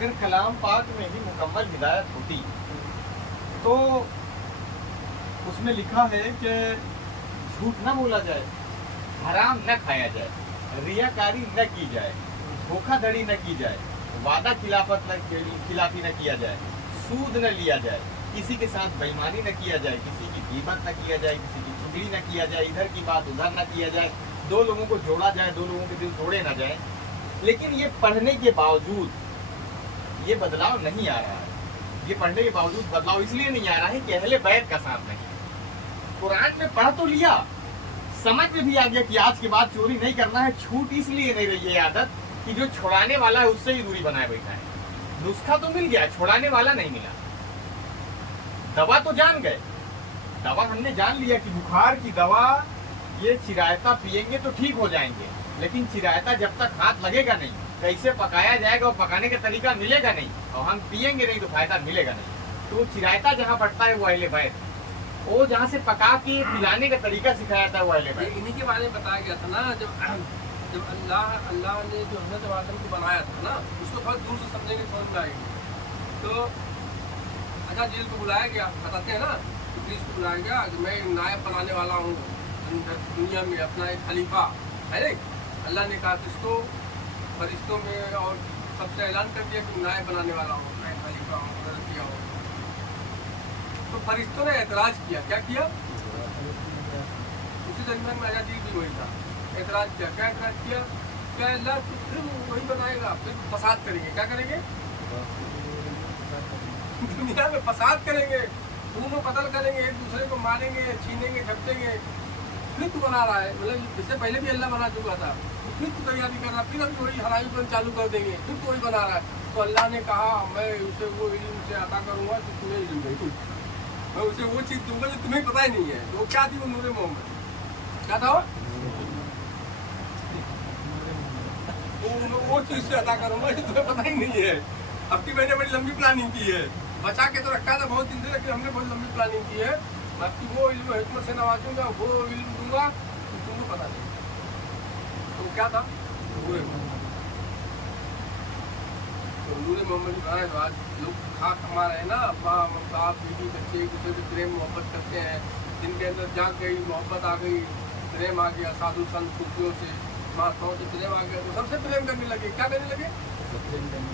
اگر کلام پاک میں ہی مکمل ہدایت ہوتی تو اس میں لکھا ہے کہ جھوٹ نہ بولا جائے، حرام نہ کھایا جائے، ریاکاری نہ کی جائے، دھوکہ دھڑی نہ کی جائے، وعدہ خلافی نہ کیا جائے، سود نہ لیا جائے، کسی کے ساتھ بےایمانی نہ کیا جائے، کسی کی غیبت نہ کیا جائے، کسی کی چگلی نہ کیا جائے، ادھر کی بات ادھر نہ کیا جائے، دو لوگوں کو جوڑا جائے، دو لوگوں کے دل توڑے نہ جائیں۔ لیکن یہ پڑھنے کے باوجود یہ بدلاؤ نہیں آ رہا ہے۔ یہ پڑھنے کے باوجود بدلاؤ اس لیے نہیں آ رہا ہے کہ اہل بیت کا ساتھ نہیں۔ قرآن میں پڑھ تو لیا، سمجھ میں بھی آ گیا کہ آج کے بعد چوری نہیں کرنا ہے، چھوٹ اس لیے نہیں رہی ہے عادت کہ جو چھڑانے والا ہے اس سے ہی دوری بنائے بیٹھا ہے۔ نسخہ تو مل گیا، چھڑانے والا نہیں ملا۔ دوا تو جان گئے، دوا ہم نے جان لیا کہ بخار کی دوا یہ چرائتا پئیں گے تو ٹھیک ہو جائیں گے، لیکن چرائتا جب تک ہاتھ لگے گا نہیں، کیسے پکایا جائے گا اور پکانے کا طریقہ ملے گا نہیں، اور ہم پئیں گے نہیں تو فائدہ ملے گا نہیں۔ تو وہ چرائتا جہاں بٹتا ہے وہ اہل بیت، وہ جہاں سے پکا کے پلانے کا طریقہ سکھایا تھا وہ اہل بیت۔ انہیں کے بارے میں بتایا گیا تھا نا، جب اللہ نے جو حضرت آدم کو بنایا تھا نا، اس کو بہت دور سے سمجھیں گے، سمجھ میں آئے گی۔ تو اچھا جیل کو بلایا گیا، بتاتے ہیں نا، ابلیس کو بلایا گیا کہ میں ایک نائب بنانے والا ہوں دنیا میں، اپنا ایک خلیفہ ہے نا۔ اللہ نے کہا اس کو فرشتوں میں اور سب سے اعلان کر دیا کہ نائب بنانے والا ہوں، میں خلیفہ ہوں، مدد کیا ہوں۔ تو فرشتوں نے اعتراض کیا، کیا کیا؟ اسی درمیان میں آزادی بھی وہی تھا، اعتراض کیا، کیا اعتراض کیا؟ کیا اللہ پھر وہی بنائے گا، پھر فساد کریں گے، کیا کریں گے؟ دنیا میں فساد کریں گے، خون و قتل کریں گے، ایک دوسرے کو ماریں گے، چھینیں گے، جھپٹیں گے۔ پھر تو بنا رہا ہے، مطلب اس سے پہلے بھی اللہ بنا چکا تھا، تو پھر تو تیاری کر رہا، پھر ابھی وہی ہرائی پن چالو کر دیں گے، پھر تو وہی بنا رہا ہے۔ تو اللہ نے کہا میں اسے وہ علم سے عطا کروں گا جو تمہیں علم نہیں، میں اسے وہ چیز دوں گا جو تمہیں پتہ ہی نہیں ہے۔ تو وہ کیا تھی؟ وہ نور محمد، کیا تھا وہ چیز سے عطا کروں گا جو تمہیں پتہ ہی نہیں ہے۔ اب کی میں نے بڑی لمبی پلاننگ کی ہے، بچا کے تو رکھا تھا بہت دن سے، لیکن ہم نے بہت لمبی پلاننگ کی ہے۔ میں آپ کی وہ علم و حکمت سے نوازوں گا، وہ علم دوں گا تو تم کو پتہ نہیں۔ تو کیا تھا؟ نور محمد۔ تو نور محمد بنائے تو آج لوگ خاک کما رہے ہیں نا، باپ بیوی بچے ایک دوسرے سے پریم محبت کرتے ہیں، جن کے اندر جاگ گئی محبت آ گئی، پریم آ گیا، سادھو سنت صوفیوں سے مہاتماؤں سے پریم آ گیا، تو سب سے پریم کرنے لگے۔ کیا کرنے لگے؟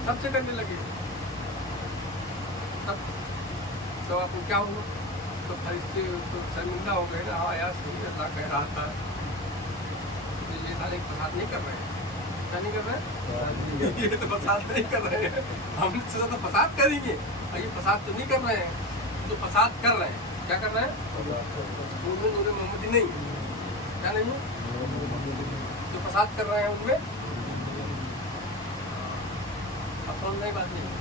سب سے کرنے لگے۔ تو آپ کو کیا ہوا؟ تو فرشتے تو شرمندہ ہو گئے نا، ہاں یار صحیح اللہ کہہ رہا تھا، یہ سارے فساد نہیں کر رہے ہیں۔ کیا نہیں کر رہے ہیں؟ یہ تو فساد نہیں کر رہے ہیں، ہم سے تو فساد کریں گے، اور یہ فساد تو نہیں کر رہے ہیں، جو فساد کر رہے ہیں۔ کیا کر رہے ہیں؟ ان میں نور محمدی نہیں ہے۔ کیا نہیں ہے؟ جو فساد کر رہے ہیں ان میں اب سمجھنے کی بات نہیں ہے۔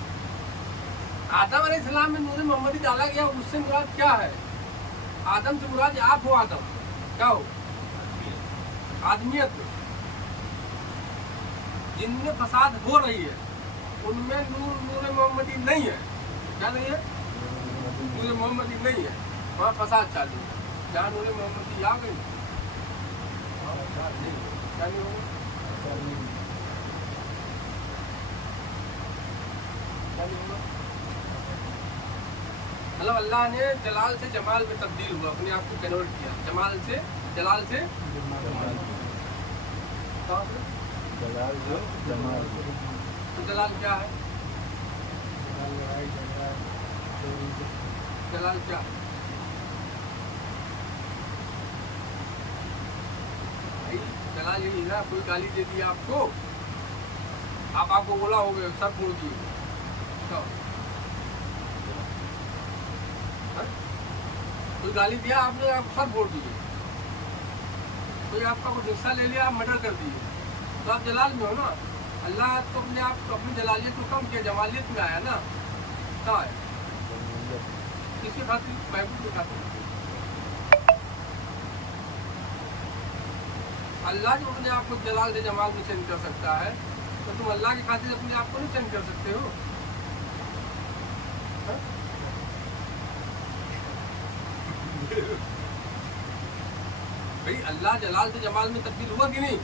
آدم علیہ السلام میں نور محمدی ڈالا گیا، اس سے مراد کیا ہے؟ آدم سے مراد آپ ہو، آدم کیا ہو؟ آدمیت۔ جن میں فساد ہو رہی ہے ان میں نور محمدی نہیں ہے۔ کیا نہیں ہے؟ نور محمدی نہیں ہے، وہاں فساد چالو ہے۔ جہاں نور محمدی آ گئی وہاں فساد نہیں ہے۔ کیا نہیں ہوگا؟ کیا نہیں ہوگا؟ مطلب اللہ نے جلال سے جمال میں تبدیل ہوا، اپنے آپ کو کنورٹ کیا، جمال سے جلال سے تو جلال کیا ہے؟ جلال کیا ہے؟ بھائی جلال یہی نا، کوئی گالی دے دی آپ کو بولا ہو گئے، سب چھوڑ دیے، کوئی گالی دیا آپ نے، آپ سب چھوڑ دیے، کوئی آپ کا کچھ حصہ لے لیا، آپ مرڈر کر دیے، تو آپ جلال میں ہو نا۔ اللہ تو اپنے آپ کو، اپنی جلالیت کو کم کیا، جمالیت میں آیا نا۔ کہاں ہے؟ کس کے خاطر؟ محبوب کے خاطر۔ اللہ جو اپنے آپ کو جلال سے جمال میں چینج کر سکتا ہے، تو تم اللہ کی خاطر اپنے آپ کو نہیں چینج کر سکتے ہو؟ بھائی اللہ جلال سے جمال میں تبدیل ہوا کہ نہیں؟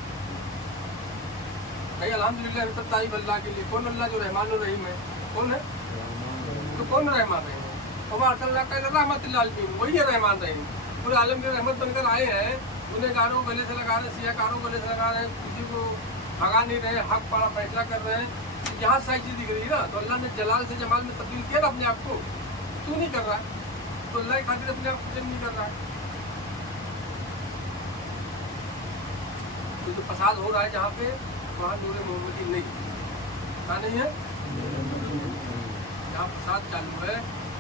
कहीं अल्हम्दुलिल्लाह सब तारीफ अल्लाह के लिए। कौन अल्लाह जो रहमान और रहीम है? कौन है? तो कौन रहमान रहीम है? और अल्लाह का रहमतुल आलमीन, वही है रहमान रहीम। पूरे आलम के रहमत बनकर आए हैं। गुनहगारों को गले से लगा रहे, सियाकारों को गले से लगा रहे, किसी को भगा नहीं रहे, हक पाड़ा फैसला कर रहे हैं। यहाँ सही चीज़ दिख रही है ना, तो अल्लाह ने जलाल से जमाल में तब्दील किया ना अपने आप को। तू नहीं कर रहा है तो अल्लाह की खातिर अपने आप को चेंज नहीं कर रहा है। तो जो फसाद हो रहा है जहाँ पे, वहाँ नूर मोहम्मदी नहीं, क्या नहीं है? जहाँ फसाद चालू है,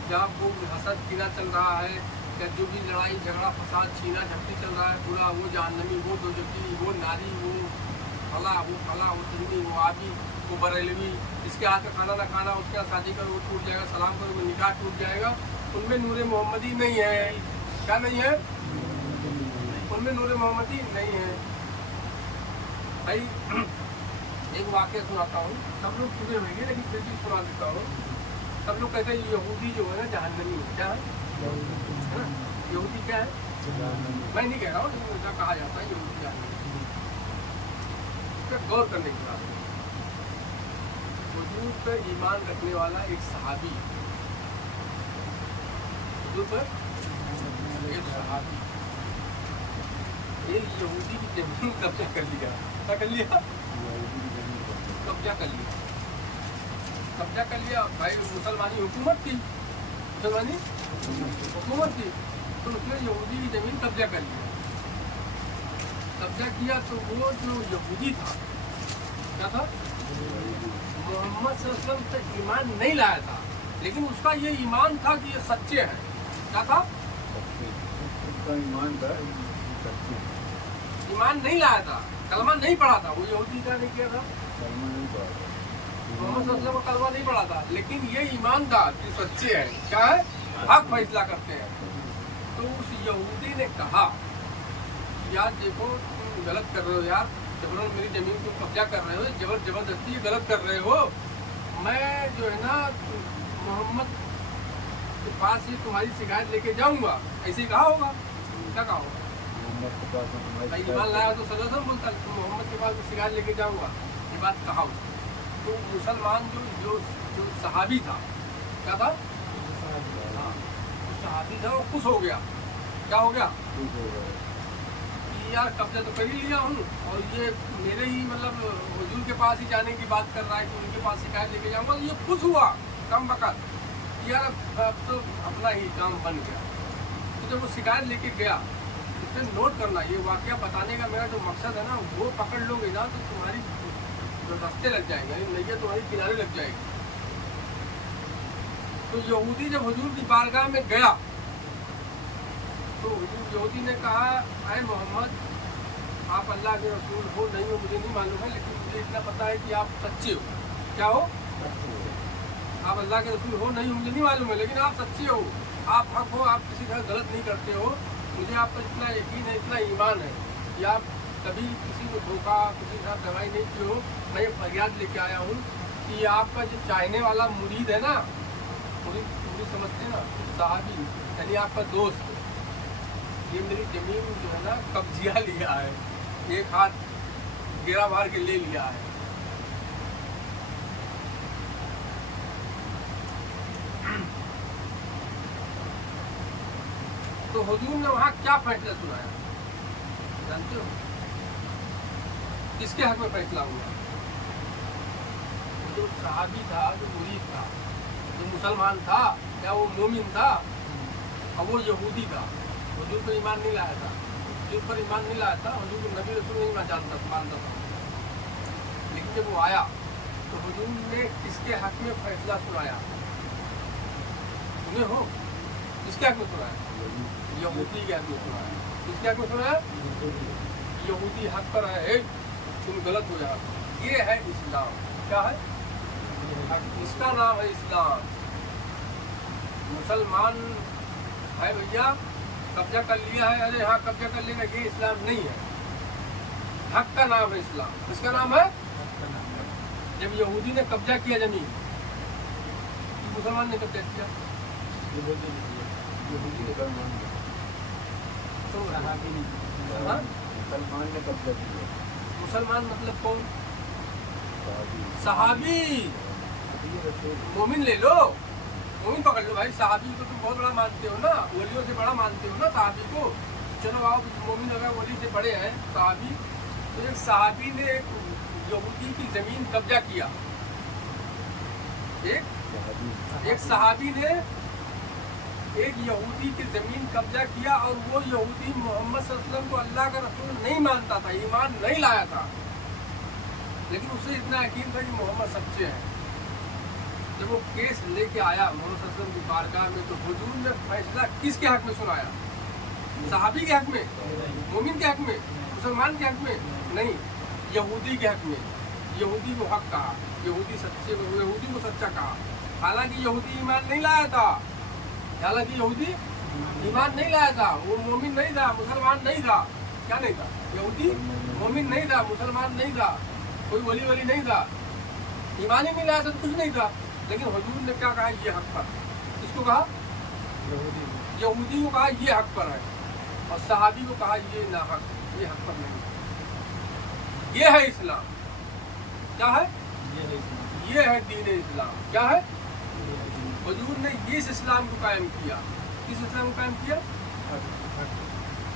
जहाँ वो हसद कीना चल रहा है, या जो भी लड़ाई झगड़ा फसाद छीना झपटी चल रहा है पूरा, वो जहन्नमी, वो दोजखी, वो नारी, वो फला, वो चंदी, वो आबी, वो बरेलवी, इसके हाथ में खाना ना खाना, उसके हाथ शादी करो वो टूट जाएगा, सलाम करो वो निकाह टूट जाएगा, उनमें नूर मोहम्मदी नहीं है। क्या नहीं है? उनमें नूर मोहम्मदी नहीं है। भाई एक वाक़या सुनाता हूँ, सब लोग सुने होंगे लेकिन फिर भी सुना देता हूँ। सब लोग कहते हैं यहूदी जो है ना जहन्नमी है। क्या है? यहूदी क्या है? मैं नहीं कह रहा हूँ, लेकिन ऐसा कहा जाता है यहूदी जहन्नमी। इस पर गौर करने की बात है। हुजूर पर ईमान रखने वाला एक सहाबी, हुजूर पर एक सहाबी एक यहूदी की जमीन कब्जा कर लिया। क्या कर लिया? कब्जा कर लिया। कब्जा कर लिया। भाई मुसलमानी हुकूमत थी, मुसलमानी हुकूमत थी, तो उसने यहूदी की ज़मीन कब्जा कर लिया। कब्जा किया तो वो जो यहूदी था, क्या था? मोहम्मद सल्लल्लाहु अलैहि वसल्लम तक ईमान नहीं लाया था, लेकिन उसका ये ईमान था कि ये सच्चे हैं। क्या था? ईमान नहीं लाया था, कलमा नहीं पढ़ा था। वो यहूदी का नहीं किया था, मोहम्मद सल्लल्लाहु अलैहि वसल्लम का कलमा नहीं पढ़ा था, लेकिन ये ईमान था कि सच्चे हैं। क्या है? हक फैसला करते हैं। तो उस यहूदी ने कहा यार देखो तुम गलत कर रहे हो यार, जबरन मेरी ज़मीन तुम कब्जा कर रहे हो, जबरदस्ती गलत कर रहे हो। मैं जो है ना मोहम्मद के पास ही तुम्हारी शिकायत लेके जाऊंगा। ऐसे ही कहा होगा। क्या कहा होगा? भाई ईमान लाया तो सल्लल्लाहु अलैहि वसल्लम बोलता तुम मोहम्मद के पास शिकायत लेके जाऊंगा, ये बात कहा उसने। तो मुसलमान जो सहाबी था, क्या था? हाँ, सहाबी था, वो खुश हो गया। क्या हो गया? कि यार कब्जा तो कर ही लिया हूँ, और ये मेरे ही मतलब हुजूर के पास ही जाने की बात कर रहा है कि उनके पास शिकायत लेके जाऊँगा। तो ये खुश हुआ कम वक़्त, यार अब तो अपना ही काम बन गया। तो जब वो शिकायत लेके गया, उसने नोट करना, ये वाक़या बताने का मेरा जो मकसद है ना, वो पकड़ लोगे ना तो तुम्हारी जो रास्ते लग जाएंगे, नैया तुम्हारी किनारे लग जाएगी। तो यहूदी जब हुजूर की बारगाह में गया तो यहूदी ने कहा अरे मोहम्मद आप अल्लाह के रसूल हो नहीं हो मुझे नहीं मालूम है, लेकिन मुझे इतना पता है कि आप सच्चे हो। क्या हो? आप अल्लाह के रसूल हो नहीं हो मुझे नहीं मालूम है, लेकिन आप सच्चे हो, आप हक हो, आप किसी तरह गलत नहीं करते हो। मुझे आप पर इतना यकीन है, इतना ईमान है कि आप कभी किसी को धोखा, किसी के साथ दवाई नहीं की हो। मैं ये फरियाद लेके आया हूँ कि आपका जो चाहने वाला मुरीद है ना, मुरीद समझते हैं ना, साहबी यानी आपका दोस्त, ये मेरी ज़मीन जो है ना कब्जिया लिया है, एक हाथ गिरा मार के ले लिया है। तो हुजूर ने वहाँ क्या फैसला सुनाया जानते हो? किसके हक में फैसला हुआ? जो सहाबी था, जो मुरीद था, जो मुसलमान था या वो मोमिन था, और वो यहूदी था, हुजूर पर ईमान नहीं लाया था, हुजूर पर ईमान नहीं लाया था, हुजूर को नबी रसूल नहीं मानता था। लेकिन जब वो आया तो हुजूर ने किसके हक में फैसला सुनाया? सुने हो? किसके हक में सुनाया? यहूदी के हक में सुनाया। किसके हक में सुनाया? यहूदी हक पर है, तुम गलत हो जाओ। ये है इस्लाम। क्या है? इसका नाम है इस्लाम। मुसलमान है भैया, कब्जा कर लिया है, अरे हाँ कब्जा कर लेगा, ये इस्लाम नहीं है। हक का नाम है इस्लाम। किसका नाम है? जब यहूदी ने कब्जा किया जमीन, मुसलमान ने कब्जा किया, तो रहा भी नहीं। मुसलमान ने कब्जा किया। मुसलमान मतलब कौन? सहाबी मोमिन ले लो, मोमिन पकड़ लो भाई। सहाबी को तुम बहुत बड़ा मानते हो ना, वलियों से बड़ा मानते हो ना सहाबी को। चलो आप मोमिन अगर वली से बड़े हैं सहाबी, तो एक सहाबी ने एक यहूदी की जमीन कब्जा किया। एक सहाबी ने एक यहूदी की जमीन कब्जा किया, और वो यहूदी मोहम्मद सल्लल्लाहु अलैहि वसल्लम को अल्लाह का रसूल नहीं मानता था, ईमान नहीं लाया था, लेकिन उसे इतना यकीन था कि मोहम्मद सच्चे हैं। जब वो केस लेके आया मोहम्मद सल्लल्लाहु अलैहि वसल्लम की बारगाह में, तो हुजूर ने फैसला किसके हक में सुनाया? सहाबी के हक में, मोमिन के हक में, मुसलमान के हक में नहीं, यहूदी के हक में। यहूदी को हक कहा, यहूदी सच्चे को, यहूदी को सच्चा कहा। हालांकि यहूदी ईमान नहीं लाया था, हालांकि यहूदी ईमान नहीं लाया था, वो मोमिन नहीं था, मुसलमान नहीं था। क्या नहीं था? यहूदी मोमिन नहीं था, मुसलमान नहीं था, कोई वली नहीं था, ईमान ही नहीं लाया था, तो कुछ नहीं था। लेकिन हुजूर ने क्या कहा? ये हक पर। किसको कहा? यहूदी को कहा ये हक पर है, और सहाबी को कहा ये ना हक, ये हक पर नहीं। ये है इस्लाम। क्या है? ये है दीन इस्लाम। क्या है? हुजूर ने इस इस्लाम को कायम किया। किस इस्लाम को कायम किया?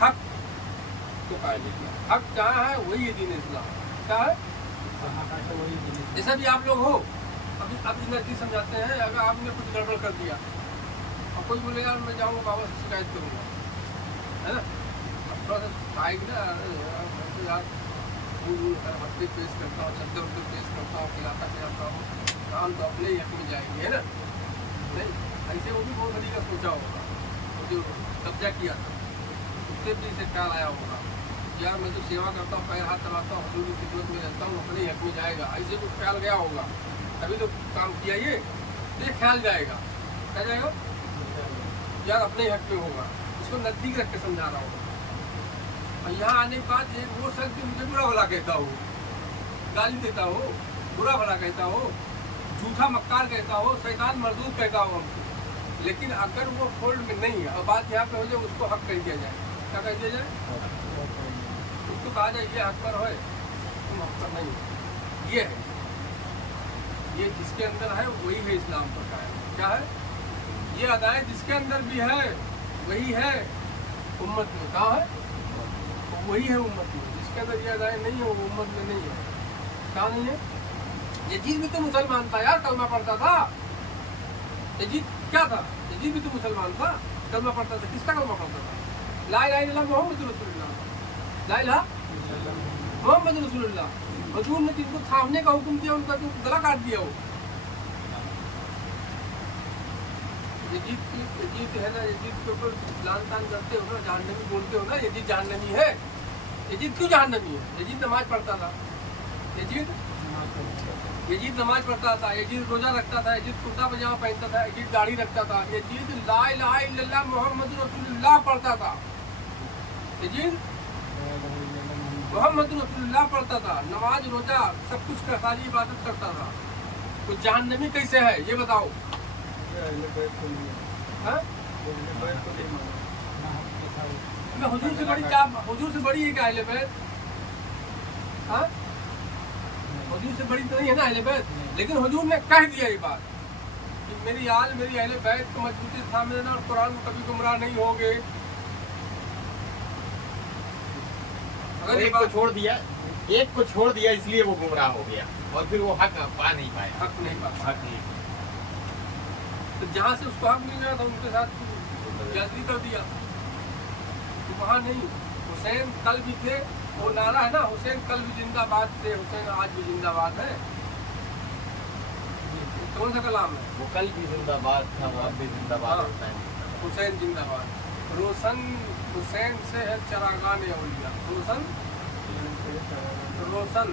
हक को कायम किया। हक जहाँ है वही है दीन इस्लाम। क्या है? जैसा भी आप लोग हो, अभी नजदीक समझाते हैं। अगर आपने कुछ गड़बड़ कर दिया और कोई बोले यार मैं जाऊँगा बाबा से शिकायत करूँगा, है ना, अब थोड़ा सा आएगी ना यार, हफ्ते पेश करता हूँ, चलते उठते पेश करता हूँ, खिलाता हूँ, काम तो अपने ही हक में जाएंगे, है ना। नहीं, ऐसे वो भी बहुत बड़ी का सोचा होगा, जो कब्जा किया था उससे भी इसे ख्याल आया होगा, यार मैं तो सेवा करता हूँ, पैर हाथ चलाता हूँ, हुजूर की खिदमत में रहता हूँ, अपने ही हक में जाएगा। ऐसे कुछ ख्याल गया होगा, तभी तो काम किया ये ख्याल जाएगा। क्या जाएगा? यार अपने ही हक में होगा। इसको नजदीक रख के समझा रहा हूँ। और यहाँ आने के बाद एक वो शख्स मुझे बुरा भला कहता हो, गाली देता हो, बुरा भला कहता हो, झूठा मक्कार कहता हो, शैतान मरदूद कहता हो हमको, लेकिन अगर वो फोल्ड में नहीं है और बात यहाँ पे हो जाए, उसको हक कह दिया जाए। क्या कह दिया जाए? उसको कहा जाए ये हक पर है, तुम हक पर नहीं हो। ये है, ये जिसके अंदर है वही है इस्लाम पर कायम। क्या है? ये अदाएँ जिसके अंदर भी है वही है उम्मत में। कहाँ है? वही है उम्मत में। जिसके अंदर ये अदाएँ नहीं है वो उम्मत में नहीं है। कहाँ नहीं है? यजीद भी तो मुसलमान था यार, कलमा पढ़ता था। यजीद क्या था? यजीद भी तो मुसलमान था, कलमा पढ़ता था। किसका कलमा पढ़ता था? ला इलाहा इल्लल्लाह मुहम्मद रसूलुल्लाह, ला इलाहा मुहम्मद रसूलुल्लाह। हुजूर ने जिनको थामने का हुक्म दिया उनका तो गला काट दिया। वो यजीद है ना, यजीद के ऊपर लान तान करते हो ना, जहन्नमी बोलते हो ना, यजीद जहन्नमी है। यजीद क्यों जहन्नमी है? यजीद नमाज पढ़ता था, यजीद नमाज पढ़ता था, यजीद रोजा रखता था, यजीद कुर्ता पजामा पहनता था, यजीद दाढ़ी रखता था, यजीद ला इलाहा इल्लल्लाह मुहम्मद रसूलुल्लाह पढ़ता था, यजीद मुहम्मद रसूलुल्लाह पढ़ता था, नमाज रोजा सब कुछ का सारी इबादत करता था। तो जहन्नमी कैसे है ये बताओ? मैं हुजूर से बड़ी क्या, हुजूर से बड़ी है क्या अहले बैत? हाँ, हुजूर से बड़ी तो नहीं है ना अहले बैत, लेकिन हुजूर ने कह दिया ये बात कि मेरी आल मेरी अहले बैत को मजबूती से थामे देना और कुरान में कभी गुमराह नहीं होगे। अगर एक को छोड़ दिया, एक को छोड़ दिया इसलिए वो गुमराह हो गया, और फिर वो हक पा नहीं पाया, हक नहीं पाया। हक नहीं। तो जहाँ से उसको हक मिल गया था उनके साथ जादरी कर दिया। तो वहाँ नहीं, हुसैन कल भी थे, वो नारा है ना, हुसैन कल भी जिंदाबाद थे, हुसैन आज भी जिंदाबाद है। कौन सा कलाम है? वो कल भी जिंदाबाद था, वो अब भी जिंदाबाद होता है। हुसैन जिंदाबाद। रोशन हुसैन से है चरागान औलिया। रोशन रोशन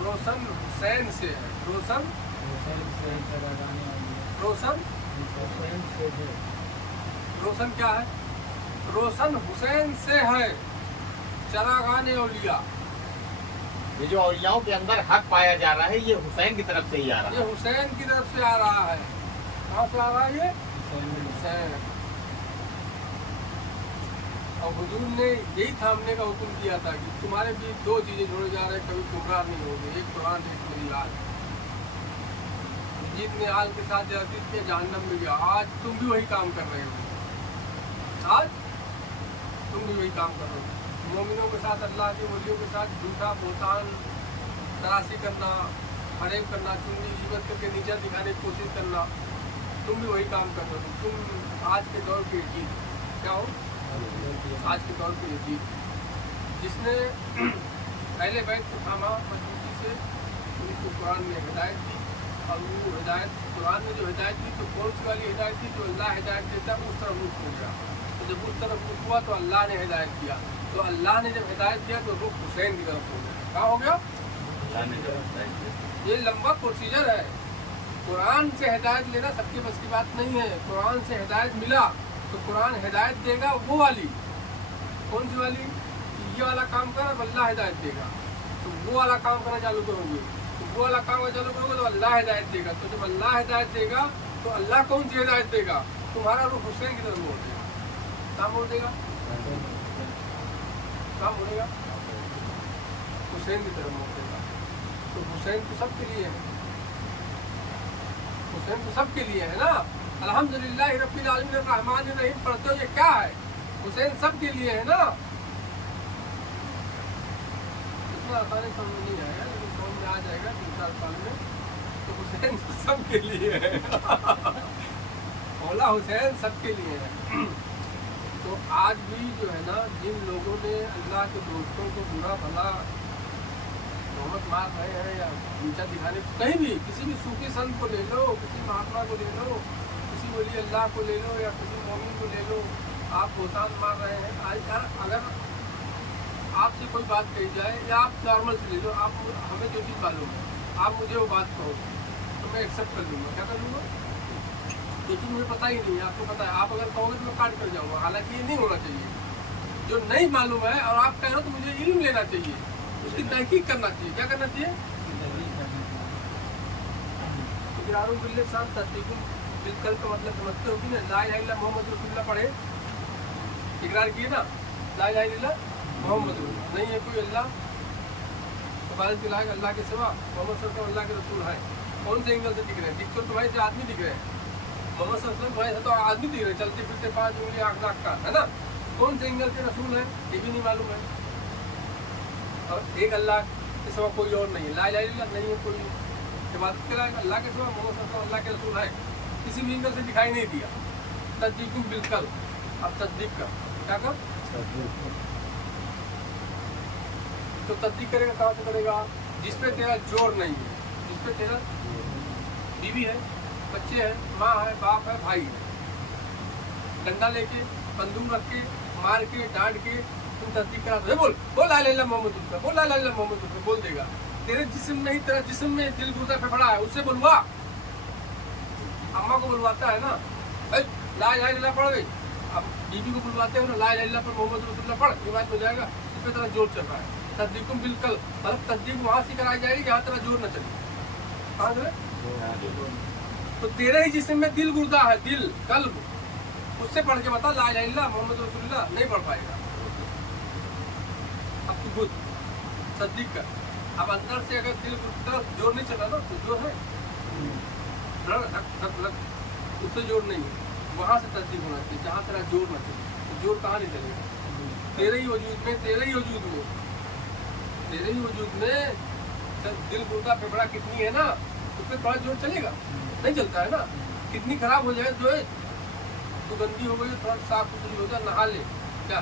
रोशन हुसैन से है। रोशन रोशन रोशन क्या है? रोशन हुसैन से है चरागान औलिया। ये जो औलियाओं के अंदर हक पाया जा रहा है, ये हुसैन की तरफ से ही आ रहा ये है। हुसैन की तरफ से आ रहा है। कहाँ से आ रहा है ये? हुसैन। और हुजूर ने यही थामने का हुक्म दिया था कि तुम्हारे बीच दो चीज़ें जोड़े जा रहे हैं, कभी गुमराह नहीं होंगे, एक कुरान एक मेरी याद। जितने आल के साथ जाती थी जहन्नम में गया, आज तुम भी वही काम कर रहे हो, आज तुम भी वही काम कर रहे हो। मोमिनों के साथ, अल्लाह के वलियों के साथ झूठा बोतान तराशी करना, फरेब करना, चुंगी गिबत करके नीचा दिखाने की कोशिश करना, तुम भी वही काम कर रहे हो। तुम आज के दौर की चीज क्या हो, आज के दौर की चीज जिसने पहले बैठ को थामा मजबूती से, उनको कुरान में हिदायत दी, और वो हिदायत कुरान में जो हिदायत दी तो कौन सी वाली हिदायत दी, जो अल्लाह हिदायत देता है उस तरफ रुख हो गया। तो जब उस तरफ रुख हुआ तो अल्लाह ने हिदायत दिया, तो अल्लाह ने जब हिदायत दिया तो रुख हुसैन की तरफ हो गया। क्या हो गया, ये लंबा प्रोसीजर है। कुरान से हिदायत लेना सबके बस की बात नहीं है। कुरान से हिदायत मिला तो कुरान हिदायत देगा वो वाली, कौन सी वाली, ये वाला काम कर, अब अल्लाह हिदायत देगा, तो वो वाला काम करना चालू करोगे, तो वो वाला काम करना चालू करोगे तो अल्लाह हिदायत देगा। तो जब अल्लाह हिदायत देगा तो अल्लाह कौन सी हिदायत देगा, तुम्हारा रुख हुसैन की तरफ मोड़ देगा। काम मोड़ देगा, काम मोड़ेगा, हुसैन की तरफ मोड़ देगा। तो हुसैन तो सबके लिए है, हुसैन तो सबके लिए है ना। अल्हम्दुलिल्लाह रब्बिल आलमीन रहमान रहीम पढ़ते हो, ये क्या है, हुसैन सबके लिए है ना। इतना आसानी समझ नहीं आएगा, लेकिन समझ में आ जाएगा 3-4 साल में। तो हुसैन सबके लिए है मौला हुसैन सबके लिए है। तो आज भी जो है ना, जिन लोगों ने अल्लाह के दोस्तों को बुरा भला तोहमत मार रहे हैं या नीचा दिखाने, कहीं भी किसी भी सूफी संत को ले लो, किसी महात्मा को ले लो, किसी वली अल्लाह को ले लो, या किसी मोमिन को ले लो, आप बोतान मार रहे हैं। आज यार अगर आपसे कोई बात कही जाए, या आप नॉर्मल से ले लो, आप हमें जो चीज़ मालूम है, आप मुझे वो बात कहो तो मैं एक्सेप्ट कर लूँगा। क्या कर लूँगा, लेकिन मुझे पता ही नहीं है, आपको पता है, आप अगर कहोगे तो मैं काट कर जाऊँगा। हालांकि ये नहीं होना चाहिए। जो नहीं मालूम है और आप कह रहे हो तो मुझे इल्म लेना चाहिए, उसकी तहकीक करना चाहिए। क्या करना चाहिए, इकरारुल बिल्लिसान तस्दीकुल बिलकल्ब का मतलब समझते हो कि ना, ला इलाहा इल्लल्लाह मोहम्मद रसूलुल्लाह पढ़े, इकरार किए ना, ला इलाहा इल्लल्लाह मोहम्मद रसूलुल्लाह, नहीं है कोई अल्लाह इबादत के लायक अल्लाह के सिवा, मोहम्मद सल्लल्लाहु अलैहि वसल्लम अल्लाह के रसूल है। कौन से एंगल से दिख रहे हैं, दिख तो तुम्हारे से आदमी दिख रहे हैं, मोहम्मद सल्लल्लाहु अलैहि वसल्लम तुम्हारे से तो आदमी दिख रहे हैं, चलते फिरते 5 उंगली 8 नाक का, है ना। कौन से एंगल से रसूल है ये भी नहीं मालूम है। और एक अल्लाह के सिवा कोई और नहीं है, ला इलाहा इल्लल्लाह नहीं है कोई इबादत के लायक अल्लाह के सिवा, मोहम्मद सल्लल्लाहु अलैहि वसल्लम अल्लाह के रसूल है, किसी भी एंगल से दिखाई नहीं दिया। तस्दीकुल बिलकल्ब, अब तस्दीक कर, क्या कर, तो तस्दीक करेगा कहाँ से करेगा, जिस पे तेरा जोर नहीं है, जिस पे तेरा बीवी है, बच्चे हैं, माँ है, बाप है, भाई है, डंडा लेके बंदूक रख के मार के डांट के तुम तस्दीक करा दो, बोल बोल ला इलाहा इल्लल्लाह मोहम्मद रसूलुल्लाह, बोल ला इलाहा इल्लल्लाह मोहम्मद रसूलुल्लाह, बोल देगा। तेरे जिस्म में ही, तेरा जिस्म में दिल गुर्दा फेफड़ा है, उससे बोलवा, अम्मा को बुलवाता है ना, भाई ला इलाहा इल्लल्लाह पढ़ गई, अब बीबी को बुलवाते हो ना, ला इलाहा इल्लल्लाह पर मोहम्मद रसूलुल्लाह पढ़, ये बात हो जाएगा। इस पे तेरा जोर चल रहा है, तस्दीकुल बिलकल्ब, मतलब तस्दीक वहाँ से कराई जाएगी जहाँ तेरा जोर न चले। कहाँ से, तो तेरे ही जिस्म में दिल गुर्दा है, दिल कल्ब, उससे पढ़ के बता ला इलाहा इल्लल्लाह मोहम्मद रसूलुल्लाह, नहीं पढ़ पाएगा। अब तू बुझ, तस्दीक कर। अब अंदर से अगर दिल गुर्दा जोर नहीं चला ना, तो जोर है, उससे जोर नहीं है, वहाँ से तस्दीक होना चाहिए जहाँ तेरा जोर न चले। तो जोर कहाँ नहीं चलेगा, तेरे ही वजूद में, तेरे ही वजूद में, तेरे ही वजूद में दिल गुर्दा फेफड़ा कितनी है ना, उसमें थोड़ा जोर चलेगा, नहीं चलता है ना। कितनी खराब हो जाए, जो है तो गंदी हो गई, थोड़ा साफ सुथरी हो जाए, नहा ले, क्या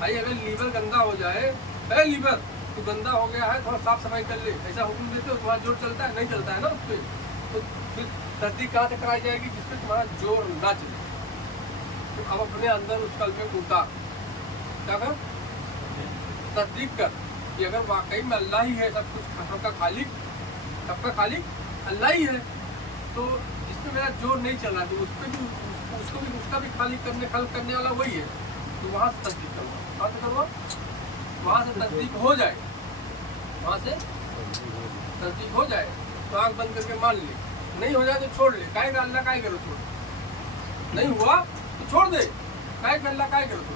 भाई, अगर लीवर गंदा हो जाए, अरे लीवर तो गंदा हो गया है, थोड़ा साफ सफाई कर ले, ऐसा हुक्म देते हो, तुम्हारा जोर चलता है, नहीं चलता है ना उस पर। तो फिर तस्दीक कहाँ से कराई जाएगी, जिसपे तुम्हारा जोर ना चले। तो अब अपने अंदर उस कल में उतार, क्या कर, तस्दीक कर कि अगर वाकई में अल्लाह ही है सब कुछ, सबका खालिक, सबका खालिक अल्लाह ही है, तो जिसपे मेरा जोर नहीं चल रहा है, तो उस पर भी, उसको भी, उसका भी खालिक करने, खल्क करने वाला वही है। तो वहाँ से तस्दीक करवा, कहाँ से करवा, वहाँ से तस्दीक हो जाए, वहाँ से तस्दीक हो जाए तो आँख बंद करके मान ले, नहीं हो जाए तो छोड़ ले, काहे का अल्लाह काहे करो, छोड़, नहीं हुआ तो छोड़ दे, काय कर अल्लाह काय करो तो।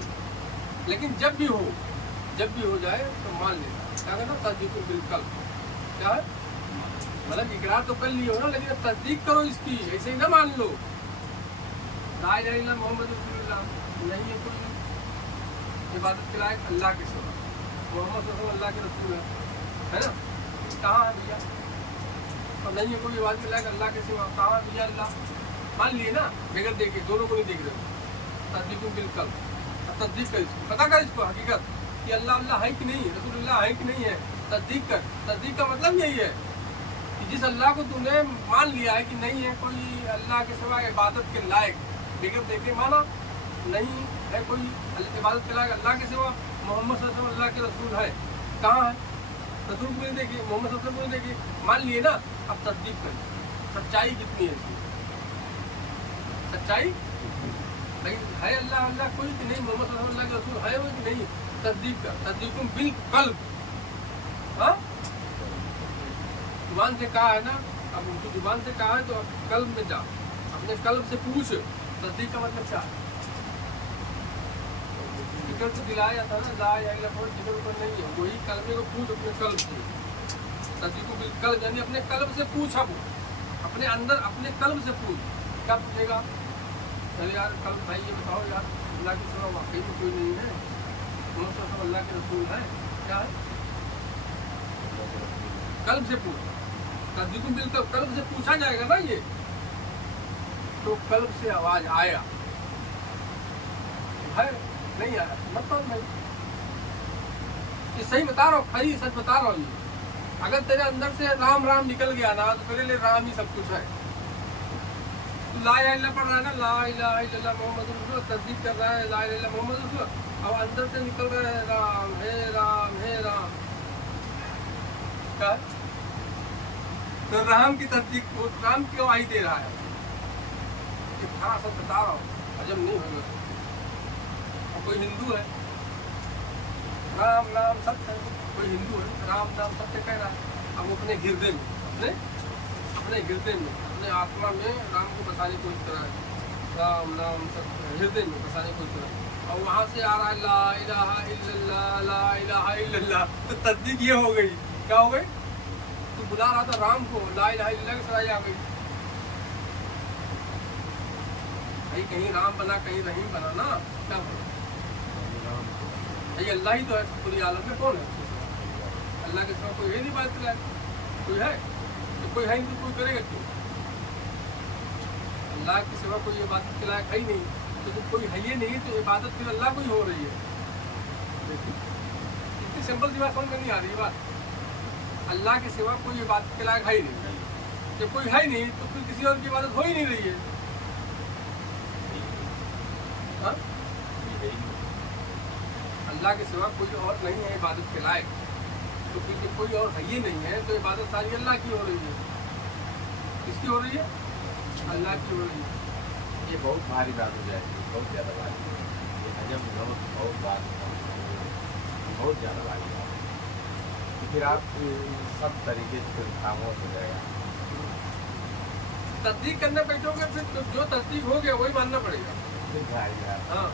लेकिन जब भी हो जाए तो मान लेना, क्या कहना तस्दीक बिल्कुल, क्या है मतलब इकरार तो कर लियो ना, लेकिन अब तस्दीक करो इसकी, ऐसे ही ना मान लो ला इलाहा इल्लल्लाह मोहम्मद रसूलुल्लाह नहीं है कोई इबादत के लायक अल्लाह के सिवा, मोहम्मद सल्लल्लाहु अलैहि वसल्लम अल्लाह के रसूल है ना, कहाँ है भैया, और नहीं है कोई इबादत के लायक अल्लाह के सिवा, कहाँ है भैया अल्लाह, मान लिए ना बगैर देखे, दोनों को नहीं देख रहे हो, तस्दीक बिल्कुल, अब तस्दीक कर इसको, पता कर इसको हकीकत कि अल्लाह अल्लाह है कि नहीं, रसूलुल्लाह है कि नहीं है, तस्दीक कर। तस्दीक का मतलब यही है कि जिस अल्लाह को तूने मान लिया है कि नहीं है कोई अल्लाह के सिवा इबादत के लायक, बगैर देखे माना नहीं है कोई इबादत के लायक अल्लाह के सिवा, मोहम्मद सल्लल्लाहु अलैहि वसल्लम अल्लाह के रसूल है, कहाँ है रसूल को नहीं देखिए, मोहम्मद सल्लल्लाहु अलैहि वसल्लम को नहीं देखिए, मान लिए ना, अब तस्दीक कर, सच्चाई कितनी है इसकी, सच्चाई भाई है अल्लाह अल्लाह कोई कि नहीं, मोहम्मद सल्लल्लाहु अलैहि वसल्लम अल्लाह के रसूल है वो कि नहीं, तस्दीक कर, तस्दीक बिल्कुल, हाँ जुबान से कहा है ना, अब उनको जुबान से कहा है तो अब कल्ब में जा, अपने कल्ब से पूछ, तस्दीक का मतलब क्या है, जिक्र तो दिलाया जाता है ना, ला इलाहा इल्लल्लाह जिक्र पर नहीं है, वही कलमे को पूछ अपने कल्ब से, तस्दीक बिल्कुल यानी अपने कल्ब से पूछ, अब अपने अंदर अपने कल्ब से पूछ, क्या पूछेगा, चलो यार कल्ब भाई ये बताओ यार अल्लाह के सिवा वाकई में कोई नहीं है, मोहम्मद सल्लल्लाहु अलैहि वसल्लम अल्लाह के रसूल है, क्या है कल्ब से पूछ, तस्दीक बिल्कुल कल्ब से पूछा जाएगा ना ये, तो कल्ब से आवाज आया है नहीं आया मतलब नहीं, ये सही बता रहा हूँ, खरी सच बता रहा हूँ ये, अगर तेरे अंदर से राम राम निकल गया ना तो तेरे लिए राम ही सब कुछ है, ला इलाहा इल्लल्लाह पढ़ रहा है ना, ला इलाहा इल्लल्लाह मोहम्मद रसूलुल्लाह, तस्दीक कर रहा है ला इलाहा इल्लल्लाह मोहम्मद रसूलुल्लाह, अब अंदर से निकल रहा है राम हे राम हे राम, क्या तो राम की तस्दीक, राम की गवाही दे रहा है, ये खरा सब बता रहा हूँ, हजम नहीं होगा। और कोई हिंदू है राम नाम सत्य है, कोई हिंदू है राम नाम सत्य कह रहा है, अब वो अपने हृदय में अपने हृदय में अपने आत्मा में राम को बसाने की कोशिश कर रहा है, राम नाम सत्य हृदय में बसाने की कोशिश कर रहा है, और वहाँ से आ रहा है ला इलाहा इल्लल्लाह ला इलाहा इल्लल्लाह, तो तस्दीक ये हो गई, क्या हो गई, तू बुला रहा था राम को, ला इलाहा इल्लल्लाह की सराय आ गई, भाई कहीं राम बना कहीं रहीम बना ना, क्या बना भाई अल्लाह ही तो है पूरी आलम में, कौन है अल्लाह के सिवा कोई है नहीं, बात है कोई है तो कोई है नहीं तो कोई करेगा क्यों, अल्लाह के सिवा कोई इबादत के लायक है ही नहीं, तो जब कोई है ही नहीं तो इबादत फिर अल्लाह को ही हो रही है, इतनी सिंपल सी बात समझ में नहीं आ रही बात, अल्लाह के सिवा कोई इबादत के लायक है ही नहीं, जब कोई है ही नहीं तो फिर किसी और की इबादत हो ही नहीं रही है, हाँ? अल्लाह के सिवा कोई और नहीं है इबादत के लायक, तो फिर जब कोई और है ही नहीं है तो इबादत सारी अल्लाह की हो रही है, किसकी हो रही है, अल्लाह की हो रही है, ये बहुत भारी बात हो जाएगी, बहुत ज़्यादा भारी, ये हजम बहुत बात, बहुत ज़्यादा भारी बात, तो फिर आप सब तरीके से खामोश हो जाएगा, तस्दीक करने बैठोगे फिर तो जो तस्दीक हो गया वही मानना पड़ेगा, फिर भाई हाँ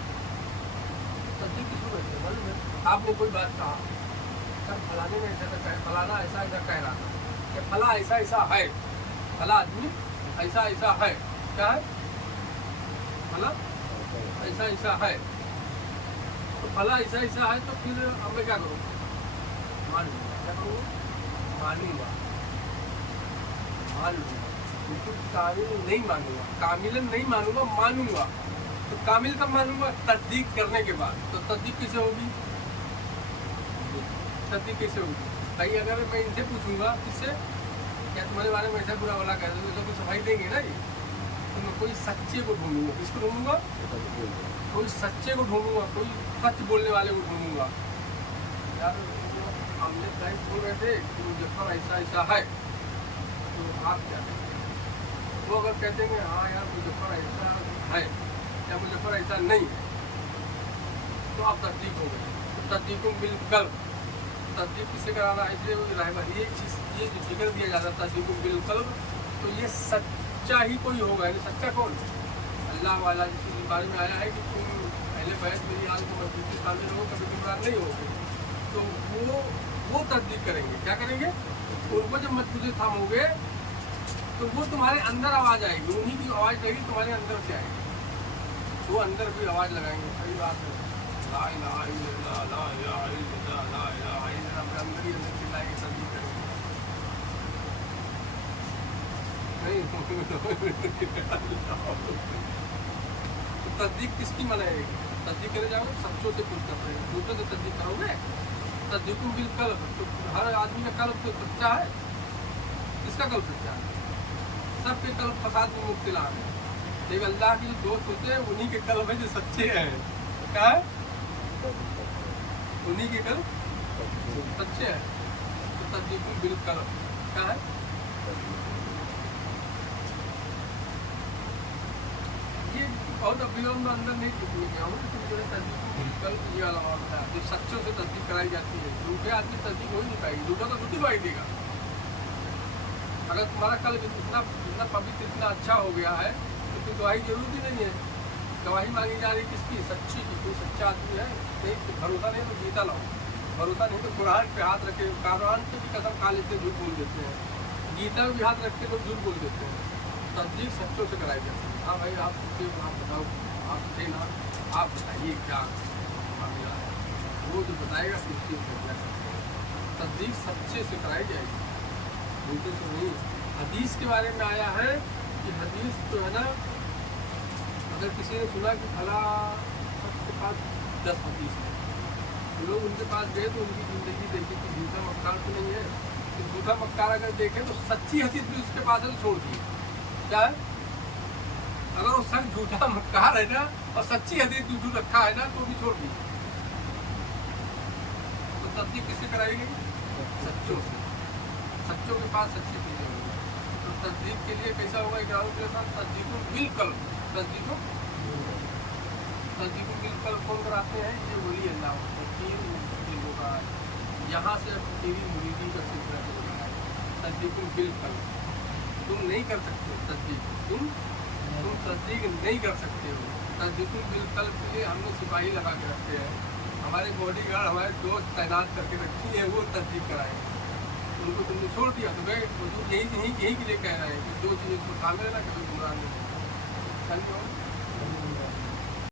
तस्दीक किसको कहते हैं मालूम है, आपने कोई बात कहा सर फलाने ने ऐसा कहा, फलाना ऐसा ऐसा कह रहा था, कि फला ऐसा ऐसा है, फला आदमी ऐसा ऐसा है, क्या है फला ऐसा ऐसा है, तो फला ऐसा ऐसा है तो फिर अब मैं क्या करूँ, मान लूँगा, क्या करूँ, मानूंगा, मान लूँगा, बिल्कुल कामिल नहीं मानूंगा, कामिलन नहीं मानूंगा, मानूंगा, तो कामिल कब मानूंगा, तस्दीक करने के बाद, तो तस्दीक कैसे होगी, तस्दीक कैसे होगी भाई, अगर मैं इनसे पूछूंगा किससे, क्या तुम्हारे बारे में ऐसा बुरा वाला कह रहे तो कुछ सफाई देंगे ना ये, तो मैं कोई सच्चे को ढूंढूंगा, किसको ढूंढूंगा, कोई सच्चे को ढूंढूंगा, कोई सच बोलने वाले को ढूंढूंगा, यार आमले भाई बोल रहे थे कि मुजफ्फर ऐसा ऐसा है, तो आप क्या कहेंगे, वो अगर कहते हैं हाँ यार मुजफ्फर ऐसा है या मुजफ्फर ऐसा नहीं है, तो आप तस्दीक हो गई, तो तस्दीक बिल्कुल, तस्दीक किसे कराना है, इसलिए ये चीज़ ये जो जिक्र दिया जाता है तस्दीक बिल्कुल, तो ये सच्चा ही कोई होगा, यानी सच्चा कौन, अल्लाह वाला, जिसके बारे में आया है कि तुम पहले बैठ मेरी हाल को मजबूती से शामिल हो, कभी गुमराह नहीं होगे, तो वो तस्दीक करेंगे। क्या करेंगे? उनको जब मजबूती से थामोगे तो वो तुम्हारे अंदर आवाज़ आएगी, उन्हीं की आवाज़ रहेगी, तुम्हारे अंदर से आएगी, वो अंदर भी आवाज़ लगाएंगे। सही बात है, ला इलाहा इल्लल्लाह, ला इलाहा इल्लल्लाह, ला इलाहा इल्लल्लाह, अपने अंदर ही अंदर चिल्लाएंगे, तस्दीक करेंगे। नहीं तो तस्दीक किसकी मनाएगी? तस्दीक करने जाओगे सच्चों से पूछ कर पड़ेगा, झूठों से तस्दीक करोगे? तस्दीक बिल्कुल, तो हर आदमी का कल्ब तो सच्चा है, किसका कल्ब सच्चा है? सबके कल्ब फसाद में मुब्तला है। एक अल्लाह के जो दोस्त होते हैं उन्हीं के कल्ब है जो सच्चे हैं। क्या है? उन्हीं के कल्ब सच्चे हैं। तो तस्दीक बिल्कुल क्या है? ये बहुत अभी मैं अंदर नहीं टिकने गया हूँ, लेकिन जो है तस्दीक कल्ब ये वाला होता है जो सच्चों से तस्दीक कराई जाती है। झूठे आदमी तस्दीक हो ही नहीं पाएगी, झूठा तो झूठी गवाही देगा। अगर तुम्हारा कल्ब इतना पवित्र, इतना अच्छा हो गया है तो फिर गवाही जरूरी नहीं है। गवाही मांगी जा रही किसकी? सच्ची की। कोई सच्चा आदमी है नहीं तो भरोसा नहीं तो गीता लाओ, भरोसा नहीं तो कुरान पे हाथ रखे, कुरान पे भी कसम खा लेते, झूठ बोल देते हैं, गीता में भी हाथ रखते तो झूठ बोल देते हैं। तस्दीक सच्चों से कराई जाती है। हाँ भाई आप बताओ, आप थे ना, आप बताइए क्या मामला है, वो जो बताएगा फिर उसकी तस्दीक सच्चे से कराई जाएगी, झूठे से नहीं। हदीस के बारे में आया है कि हदीस जो है ना, अगर किसी ने सुना कि फला सबके पास 10 हदीस है, तो लोग उनके पास गए तो उनकी ज़िंदगी देखी कि झूठा मक्कार तो नहीं है, तो झूठा मक्कार अगर देखें तो सच्ची हदीस भी उसके पास है, छोड़ दी। क्या है? अगर वो सच झूठा मक्कार है ना और सच्ची हदीस झूठ रखा है ना तो भी छोड़ दी। तो तस्दीक किससे कराई गई? सच्चों से। सच्चों के पास सच्ची चीजें होंगी। तो तस्दीक के लिए कैसा होगा? ग्राउंड के साथ तस्दीक बिल्कुल, तस्दीक बिल्कुल कौन कराते हैं? ये वली अल्लाह होगा। यहाँ से तेरी मुरीदी का सिलसिला चल रहा है। तस्दीक बिल्कुल तुम नहीं कर सकते हो, तस्दीक तुम तस्दीक नहीं कर सकते हो। तस्दीक बिल्कुल के लिए हमने सिपाही लगा के रखे हैं, हमारे बॉडीगार्ड, हमारे दोस्त तैनात करके रखी है, वो तस्दीक कराएंगे। उनको तुमने छोड़ दिया तो गए, यही के लिए कह रहे हैं कि जो चीज़ें थामे ना कभी गुमराह नहीं।